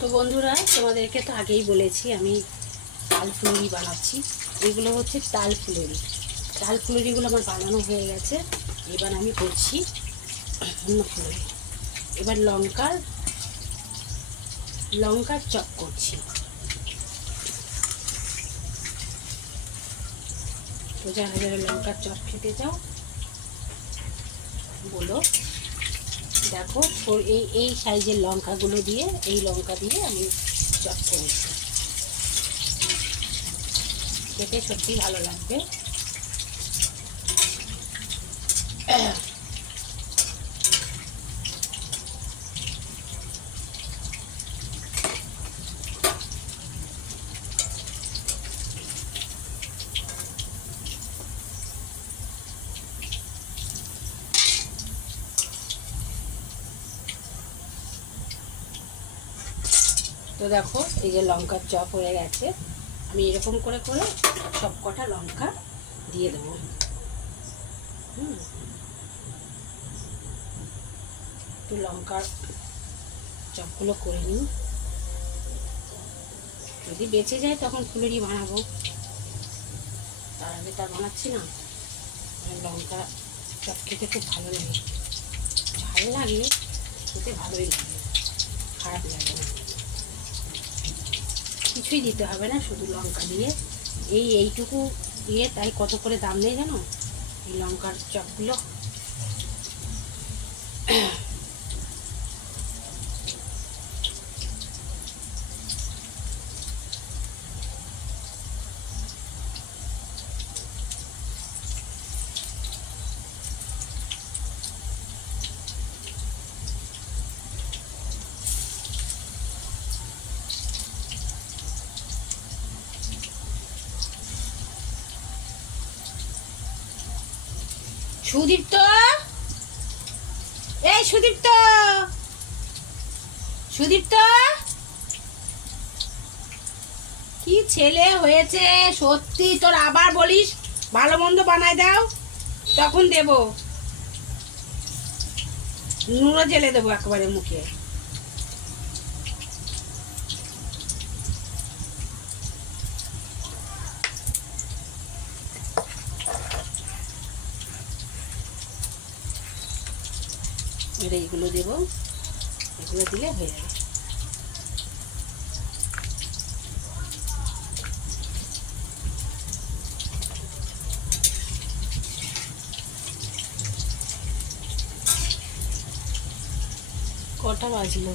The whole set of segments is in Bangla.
তো বন্ধুরা, তোমাদেরকে তো আগেই বলেছি আমি তাল ফুলুরি বানাচ্ছি। এগুলো হচ্ছে তাল ফুলুরি। তাল ফুলুরিগুলো আমার বানানো হয়ে গেছে। এবার আমি করছি অন্য ফুলুরি। এবার লঙ্কার চপ করছি। তো যারা যারা লঙ্কার চপ খেতে চাও বলো। দেখো এই সাইজের লঙ্কাগুলো দিয়ে, এই লঙ্কা দিয়ে আমি চপ করেছি। খেতে সত্যি ভালো লাগবে। তো দেখো, এই যে লঙ্কার চপ হয়ে গেছে। আমি এরকম করে করে সব কটা লঙ্কা দিয়ে দেবো। একটু লঙ্কার চপগুলো করে নিই। যদি বেঁচে যায় তখন ফুলুরি বানাবো, তার আগে তার বানাচ্ছি না। লঙ্কা চপ খেতে খুব ভালো লাগে, ঝাল লাগে, খেতে ভালোই লাগে, খারাপ লাগে না। কিছুই দিতে হবে না, শুধু লঙ্কা দিয়ে এইটুকু দিয়ে তাই কত করে দাম নেই জানো এই লঙ্কার চপগুলো। সুদীপ্ত, এই সুদীপ্ত, সুদীপ্ত, কি ছেলে হয়েছে সত্যি তোর। আবার বলিস ভালো মন্দ বানাই দাও, তখন দেব, নুনো জেলে দেবো একেবারে মুখে। এইগুলো দেবো, এগুলো দিলে হয়ে যাবে। কটা বাজলো?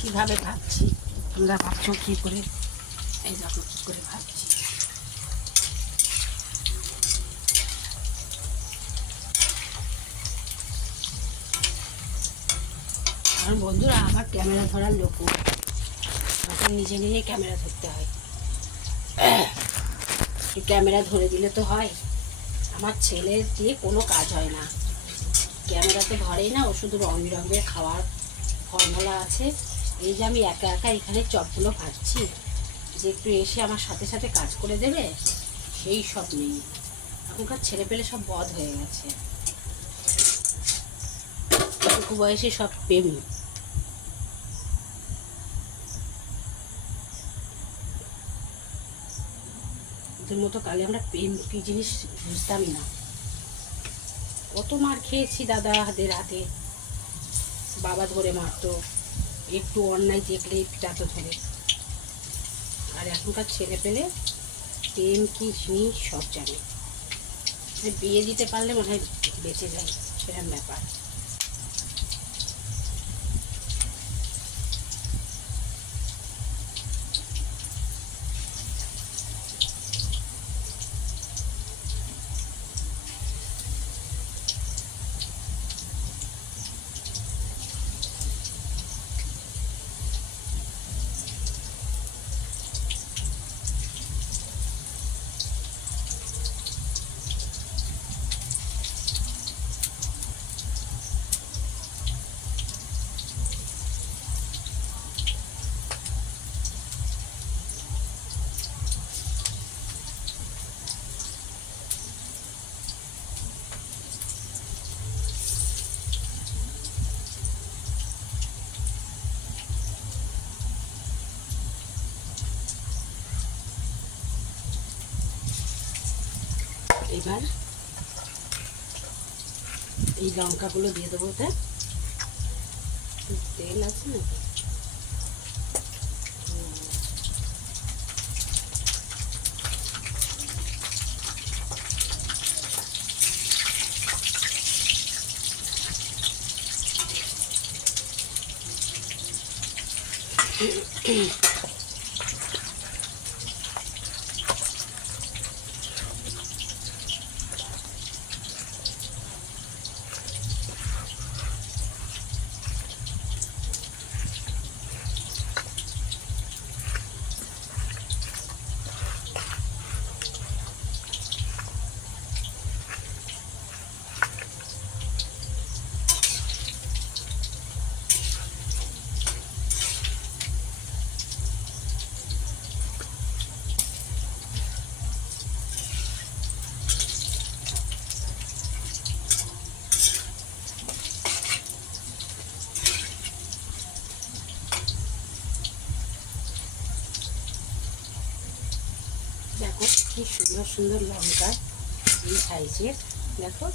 কিভাবে ভাবছি, তোমরা ভাবছো কি করে? এই দেখো কি করে ভাবছি। আর বন্ধুরা, আমার ক্যামেরা ধরার লোক, তখন নিজে নিজে ক্যামেরা ধরতে হয়। ক্যামেরা ধরে দিলে তো হয়, আমার ছেলের দিয়ে কোনো কাজ হয় না। ক্যামেরা তো ধরেই না, ও শুধু রং বেরঙের খাওয়ার ফর্মুলা আছে। এই যে আমি একা একা এখানে চপগুলো ভাজছি, যে একটু এসে আমার সাথে সাথে কাজ করে দেবে, সেই সব নেই। এখনকার ছেলে পেলে সব বদ হয়ে গেছে, এটুকু বয়সে সব প্রেমী। ওদের মতো কালে আমরা প্রেম কি জিনিস বুঝতামই না। কত মার খেয়েছি দাদাদের হাতে, বাবা ধরে মারতো, একটু অন্যায় দেখলেই পিটাতো ধরে। আর এখনকার ছেলে পেলে প্রেম কি জিনিস সব জানে। বিয়ে দিতে পারলে মনে হয় বেঁচে যায়, সেরকম ব্যাপার। এবার এই লঙ্কাগুলো দিয়ে দেবো। ওটা তেল আছে নাকি? দেখো কি সুন্দর সুন্দর লঙ্কা, এই সাইজের। দেখো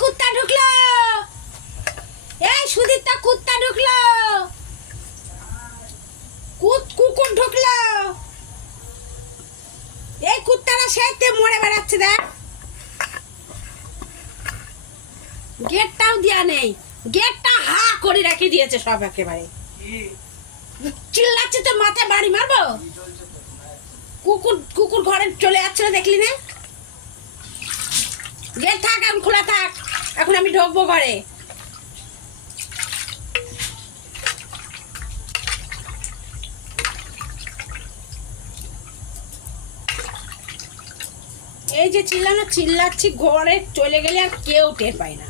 কুত্তা ঢুকলো, এই সুদীপ্তা কুত্তা ঢুকলো, কুকুর ঢুকলো। এই কুত্তারা সেতে মরে বেড়াচ্ছে। দেখ গেটটাও দেয়া নেই, গেটটা হা করে রেখে দিয়েছে সব। একেবারে চিল্লাচ্ছে তো, মাথায় বাড়ি মারবো। কুকুর কুকুর ঘরে চলে যাচ্ছে না, দেখলি না? গেট থাক, এখন খোলা থাক, এখন আমি ঢুকবো ঘরে। এই যে চিল্লাচ্ছি, ঘরে চলে গেলে আর কেউ টের পায় না।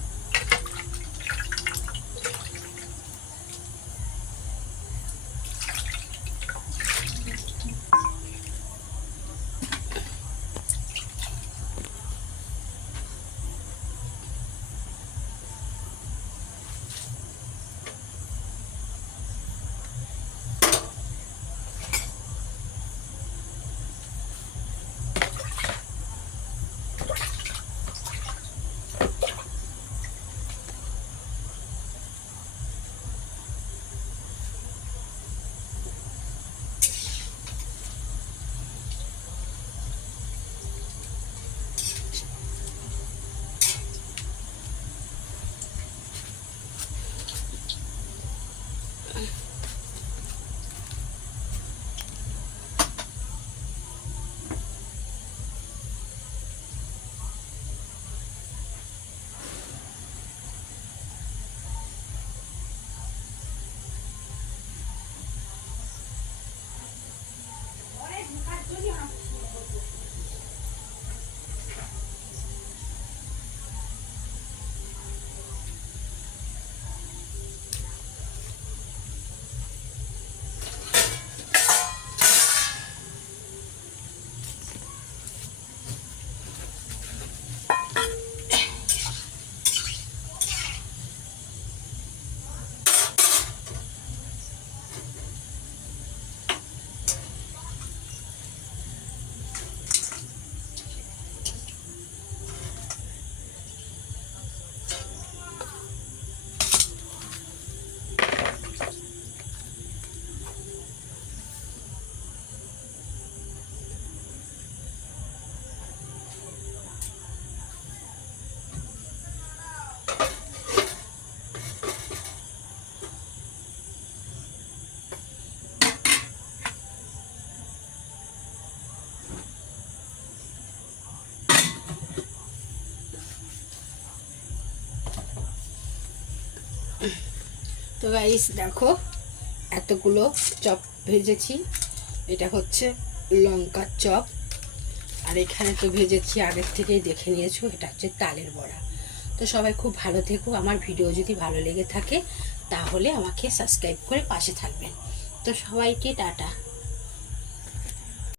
তো গাইস দেখো, এতগুলো চপ ভেজেছি। এটা হচ্ছে লঙ্কার চপ, আর এখানে তো ভেজেছি আগের থেকেই দেখে নিয়েছো, এটা হচ্ছে তালের বড়া। তো সবাই খুব ভালো থেকো। আমার ভিডিও যদি ভালো লেগে থাকে তাহলে আমাকে সাবস্ক্রাইব করে পাশে থাকবেন। তো সবাইকে টাটা।